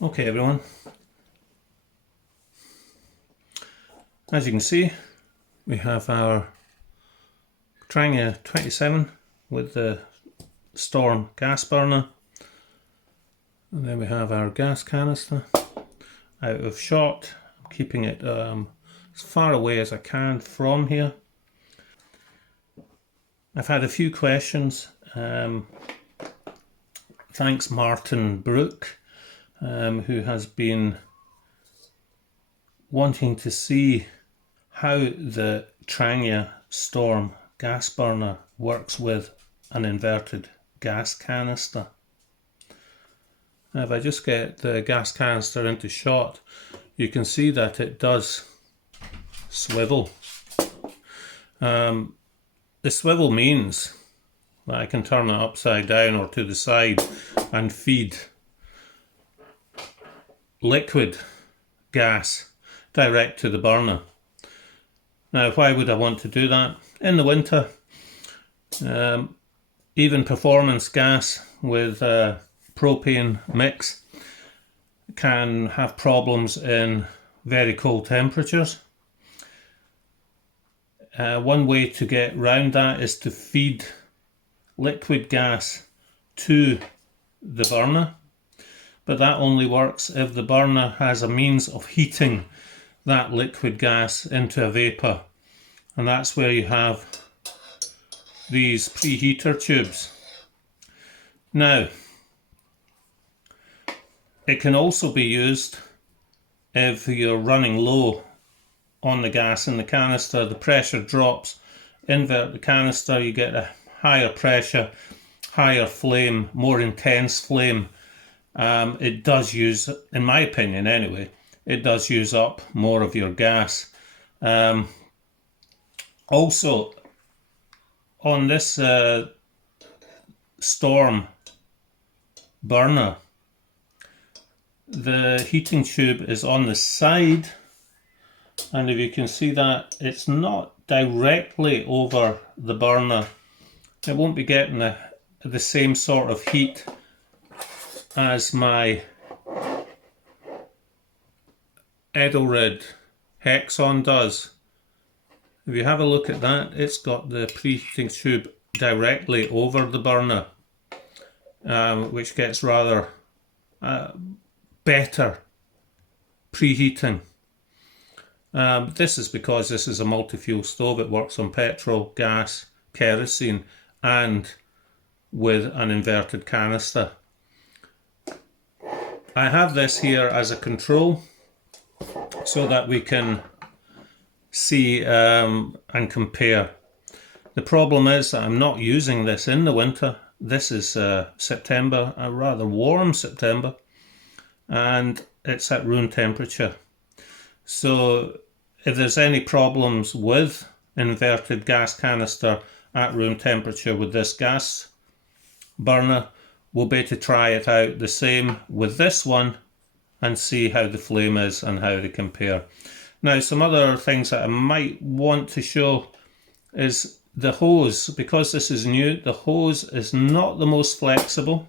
Okay everyone, as you can see we have our Trangia 27 with the Storm gas burner, and then we have our gas canister out of shot. I'm keeping it as far away as I can from here. I've had a few questions. Thanks Martin Brook, who has been wanting to see how the Trangia Storm gas burner works with an inverted gas canister. Now if I just get the gas canister into shot, you can see that it does swivel. The swivel means that I can turn it upside down or to the side and feed liquid gas direct to the burner. Now why would I want to do that? In the winter, even performance gas with propane mix can have problems in very cold temperatures. One way to get round that is to feed liquid gas to the burner, but that only works if the burner has a means of heating that liquid gas into a vapour, and that's where you have these preheater tubes. Now, it can also be used if you're running low on the gas in the canister, the pressure drops, invert the canister, you get a higher pressure, higher flame, more intense flame. It does use, in my opinion anyway, it does use up more of your gas. Also, on this Storm burner, the heating tube is on the side, and if you can see that, it's not directly over the burner. It won't be getting the same sort of heat as my Edelrid Hexon does. If you have a look at that, it's got the preheating tube directly over the burner, which gets rather better preheating. This is because this is a multi-fuel stove. It works on petrol, gas, kerosene, and with an inverted canister. I have this here as a control so that we can see and compare. The problem is that I'm not using this in the winter. This is September, a rather warm September, and it's at room temperature. So if there's any problems with inverted gas canister at room temperature with this gas burner, we'll be able to try it out the same with this one and see how the flame is and how they compare. Now, some other things that I might want to show is the hose. Because this is new, the hose is not the most flexible.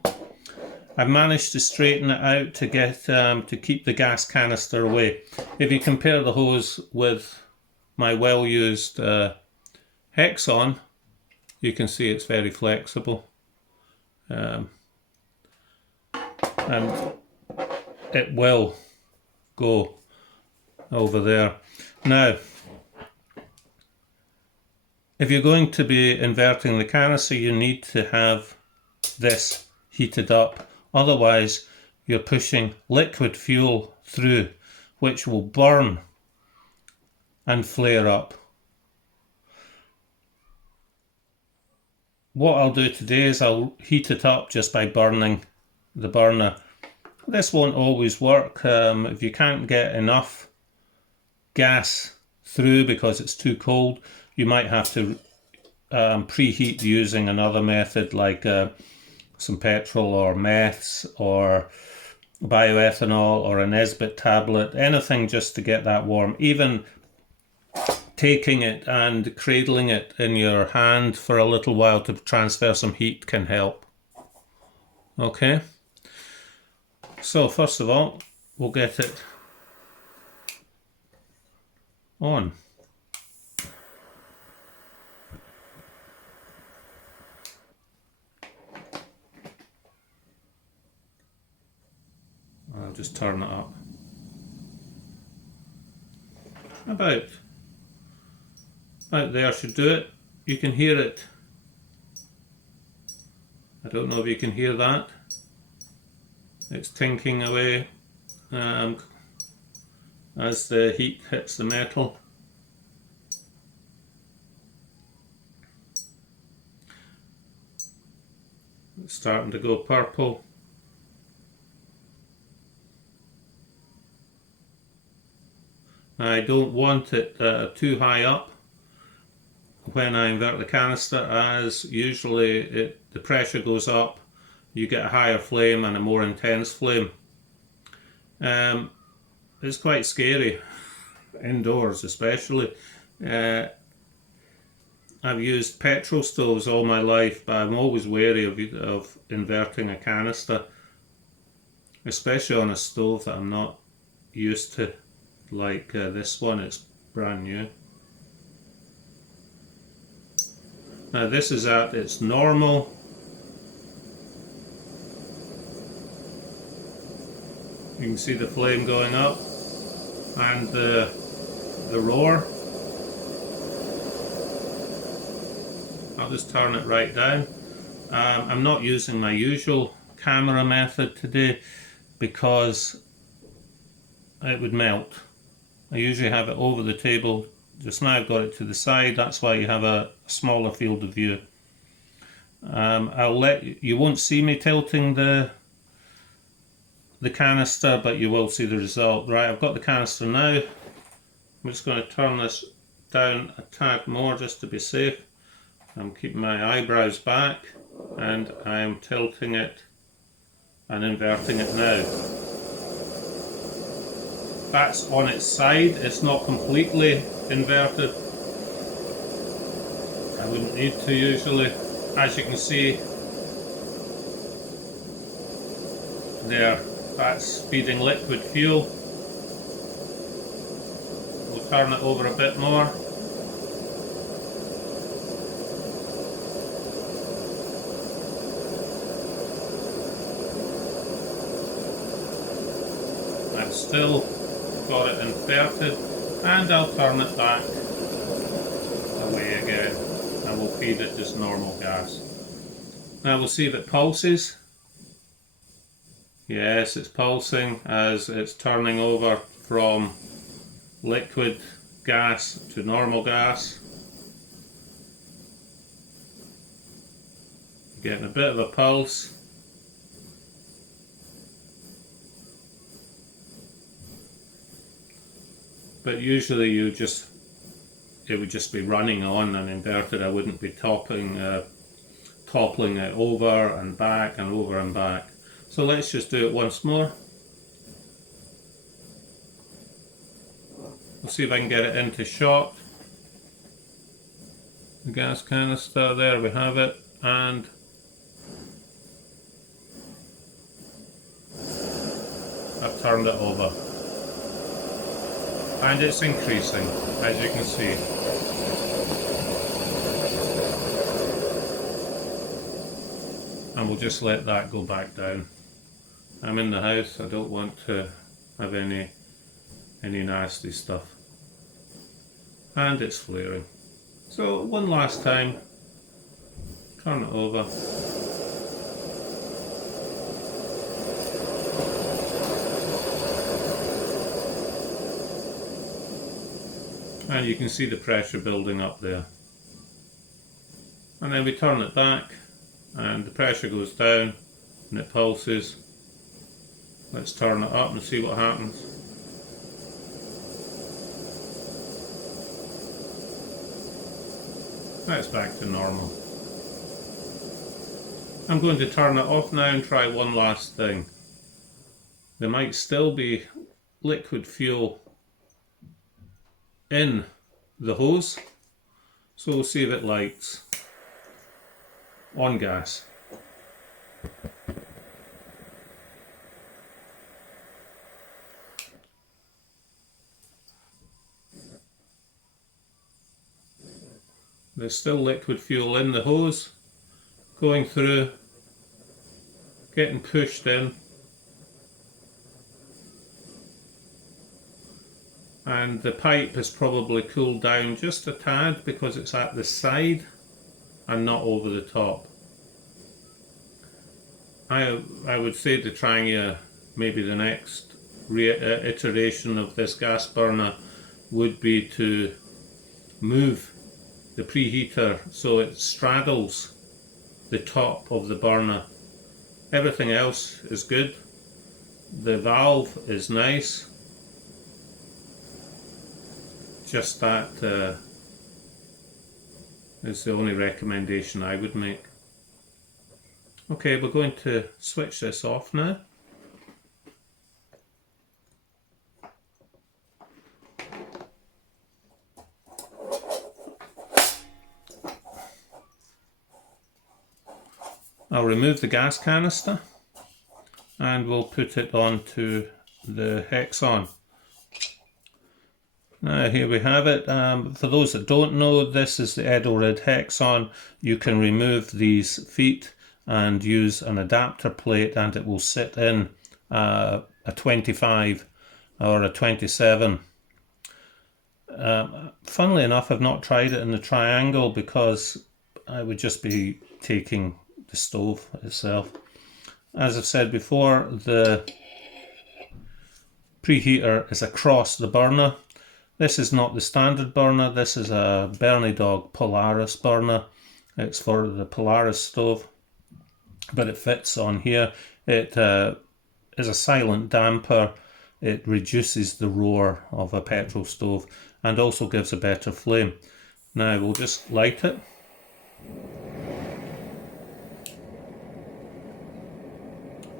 I've managed to straighten it out to get to keep the gas canister away. If you compare the hose with my well-used Hexon, you can see it's very flexible, and it will go over there. Now, if you're going to be inverting the canister, you need to have this heated up. Otherwise, you're pushing liquid fuel through, which will burn and flare up. What I'll do today is I'll heat it up just by burning the burner. This won't always work. If you can't get enough gas through because it's too cold, you might have to preheat using another method like some petrol or meths or bioethanol or a Nesbit tablet, anything just to get that warm. Even taking it and cradling it in your hand for a little while to transfer some heat can help. Okay. So first of all, we'll get it on. I'll just turn it up. About there should do it. You can hear it. I don't know if you can hear that. It's tinking away as the heat hits the metal. It's starting to go purple. I don't want it too high up when I invert the canister, as usually the pressure goes up, you get a higher flame and a more intense flame. It's quite scary, indoors especially. I've used petrol stoves all my life, but I'm always wary of inverting a canister, especially on a stove that I'm not used to, like this one. It's brand new. Now this is at its normal. You can see the flame going up and the roar. I'll just turn it right down. I'm not using my usual camera method today because it would melt. I usually have it over the table. Just now I've got it to the side. That's why you have a smaller field of view. You won't see me tilting the canister, but you will see the result. Right, I've got the canister now. I'm just going to turn this down a tad more just to be safe. I'm keeping my eyebrows back and I'm tilting it and inverting it now. That's on its side, it's not completely inverted. I wouldn't need to usually. As you can see there, that's feeding liquid fuel. We'll turn it over a bit more. I've still got it inverted, and I'll turn it back away again and we'll feed it just normal gas. Now we'll see if it pulses. Yes, it's pulsing as it's turning over from liquid gas to normal gas. Getting a bit of a pulse. But usually it would just be running on and inverted. I wouldn't be toppling it over and back and over and back. So let's just do it once more. We'll see if I can get it into shot. The gas canister, there we have it, and I've turned it over. And it's increasing, as you can see. And we'll just let that go back down. I'm in the house, I don't want to have any nasty stuff. And it's flaring. So one last time, turn it over. And you can see the pressure building up there. And then we turn it back and the pressure goes down and it pulses. Let's turn it up and see what happens. That's back to normal. I'm going to turn it off now and try one last thing. There might still be liquid fuel in the hose, so we'll see if it lights. On gas. There's still liquid fuel in the hose, going through, getting pushed in, and the pipe is probably cooled down just a tad because it's at the side and not over the top. I would say to Trangia, maybe the next iteration of this gas burner would be to move the preheater so it straddles the top of the burner. Everything else is good. The valve is nice. Just that is the only recommendation I would make. Okay, we're going to switch this off now. I'll remove the gas canister and we'll put it onto the Hexon. Now here we have it. For those that don't know, this is the Edelrid Hexon. You can remove these feet and use an adapter plate and it will sit in a 25 or a 27. Funnily enough, I've not tried it in the triangle because I would just be taking the stove itself. As I've said before, the preheater is across the burner. This is not the standard burner, this is a Bernie Dog Polaris burner. It's for the Polaris stove, but it fits on here. It is a silent damper. It reduces the roar of a petrol stove and also gives a better flame. Now we'll just light it.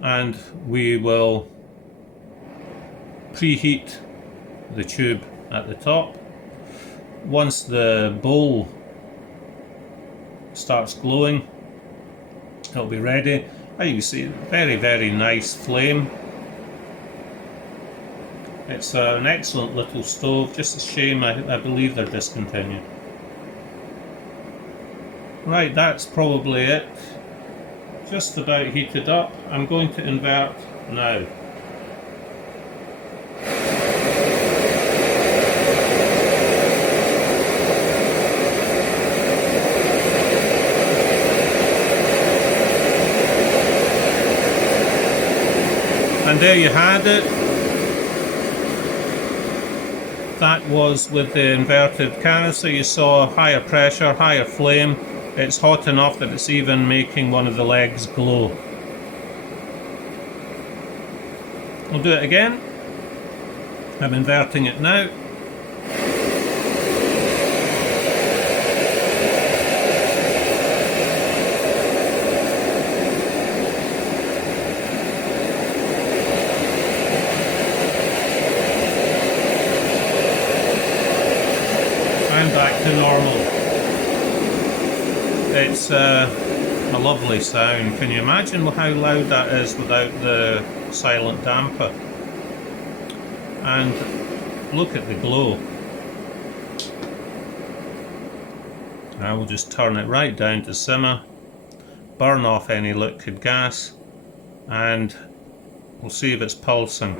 And we will preheat the tube at the top. Once the bowl starts glowing, it'll be ready. As you can see, very nice flame. It's an excellent little stove, just a shame I believe they're discontinued. Right, that's probably it. Just about heated up. I'm going to invert now. And there you had it. That was with the inverted canister. You saw higher pressure, higher flame. It's hot enough that it's even making one of the legs glow. We'll do it again. I'm inverting it now. I'm back to normal. It's a lovely sound. Can you imagine how loud that is without the silent damper? And look at the glow. I will just turn it right down to simmer, burn off any liquid gas, and we'll see if it's pulsing.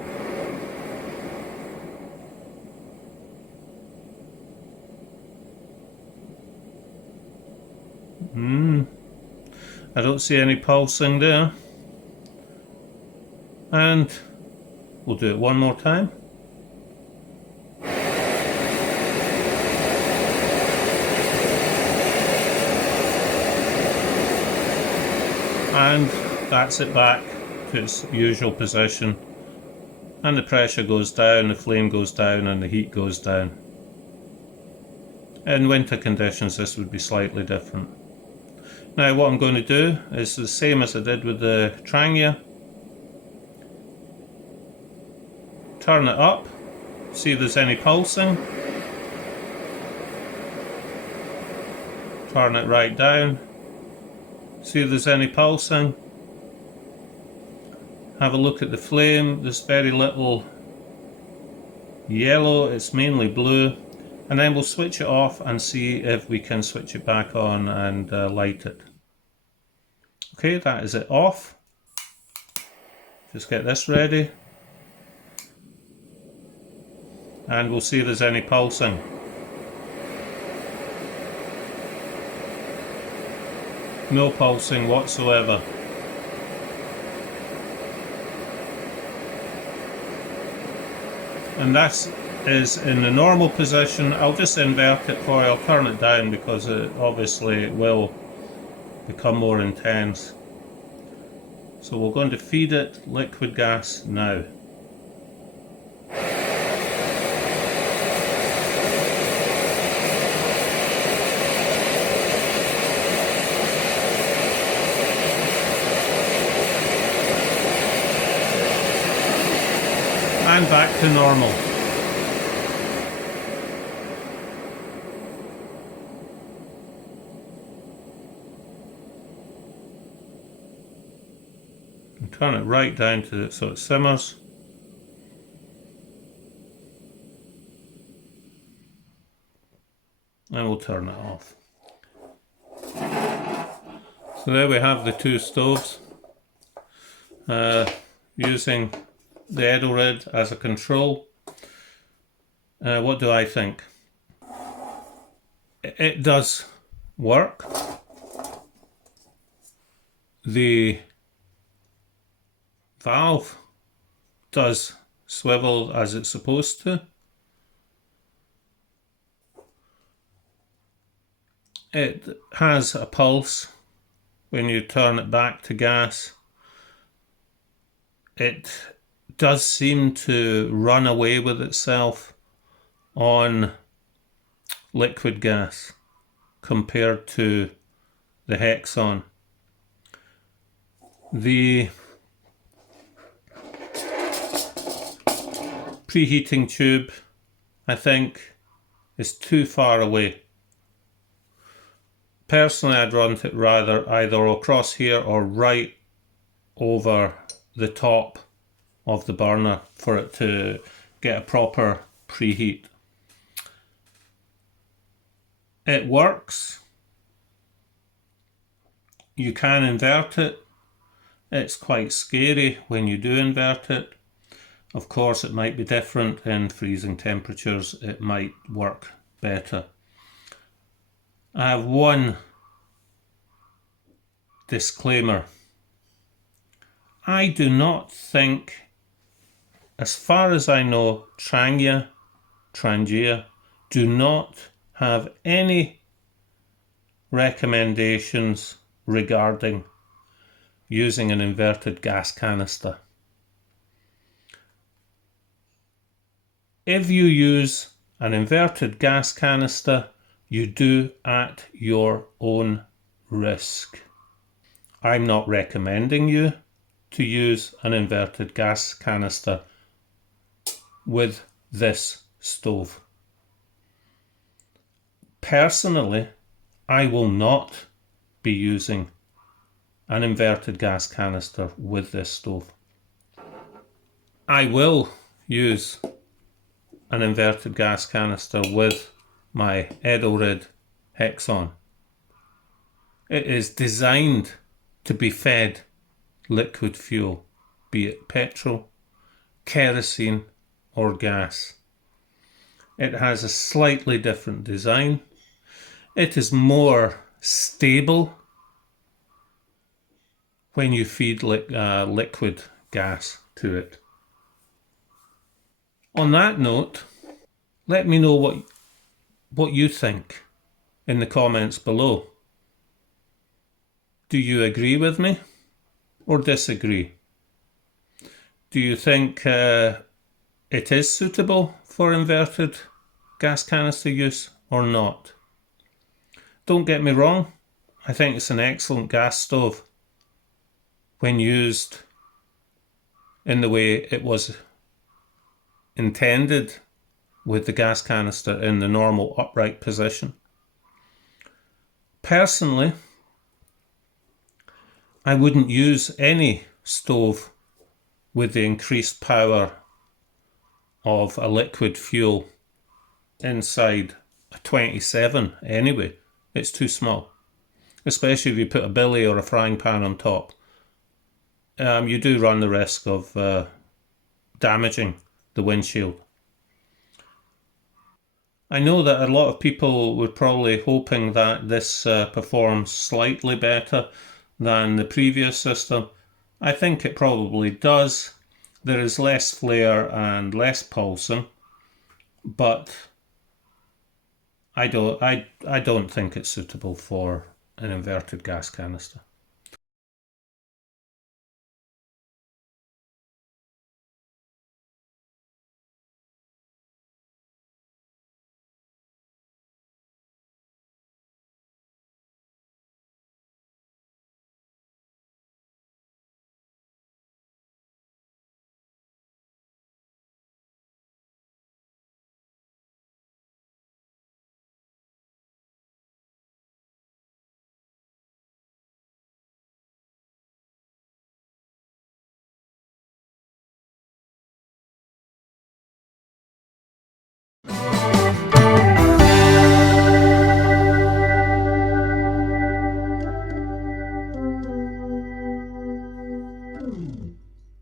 I don't see any pulsing there. And we'll do it one more time. And that's it back to its usual position. And the pressure goes down, the flame goes down, and the heat goes down. In winter conditions this would be slightly different. Now what I'm going to do is the same as I did with the Trangia. Turn it up, see if there's any pulsing. Turn it right down, see if there's any pulsing. Have a look at the flame. There's very little yellow, it's mainly blue. and then we'll switch it off and see if we can switch it back on and light it. Okay, that is it off. Just get this ready, and we'll see if there's any pulsing. No pulsing whatsoever. And that is in the normal position. I'll just invert it for you. I'll turn it down because it obviously will become more intense. So we're going to feed it liquid gas now. And back to normal. And turn it right down to it so it simmers. And we'll turn it off. So there we have the two stoves. Using the Edelrid as a control. What do I think? It does work. The valve does swivel as it's supposed to. It has a pulse when you turn it back to gas. It does seem to run away with itself on liquid gas compared to the Hexon. The preheating tube, I think, is too far away. Personally, I'd run it rather either across here or right over the top of the burner for it to get a proper preheat. It works. You can invert it. It's quite scary when you do invert it. Of course, it might be different in freezing temperatures. It might work better. I have one disclaimer. I do not think, as far as I know, Trangia do not have any recommendations regarding using an inverted gas canister. If you use an inverted gas canister, you do at your own risk. I'm not recommending you to use an inverted gas canister with this stove. Personally, I will not be using an inverted gas canister with this stove. I will use an inverted gas canister with my Edelrid Hexon. It is designed to be fed liquid fuel, be it petrol, kerosene or gas. It has a slightly different design. It is more stable when you feed liquid gas to it. On that note, let me know what you think in the comments below. Do you agree with me or disagree? Do you think it is suitable for inverted gas canister use or not? Don't get me wrong, I think it's an excellent gas stove when used in the way it was intended, with the gas canister in the normal upright position. Personally, I wouldn't use any stove with the increased power of a liquid fuel inside a 27 anyway. It's too small, especially if you put a billy or a frying pan on top. You do run the risk of damaging the windshield. I know that a lot of people were probably hoping that this performs slightly better than the previous system. I think it probably does. There is less flare and less pulsing, but I don't think it's suitable for an inverted gas canister.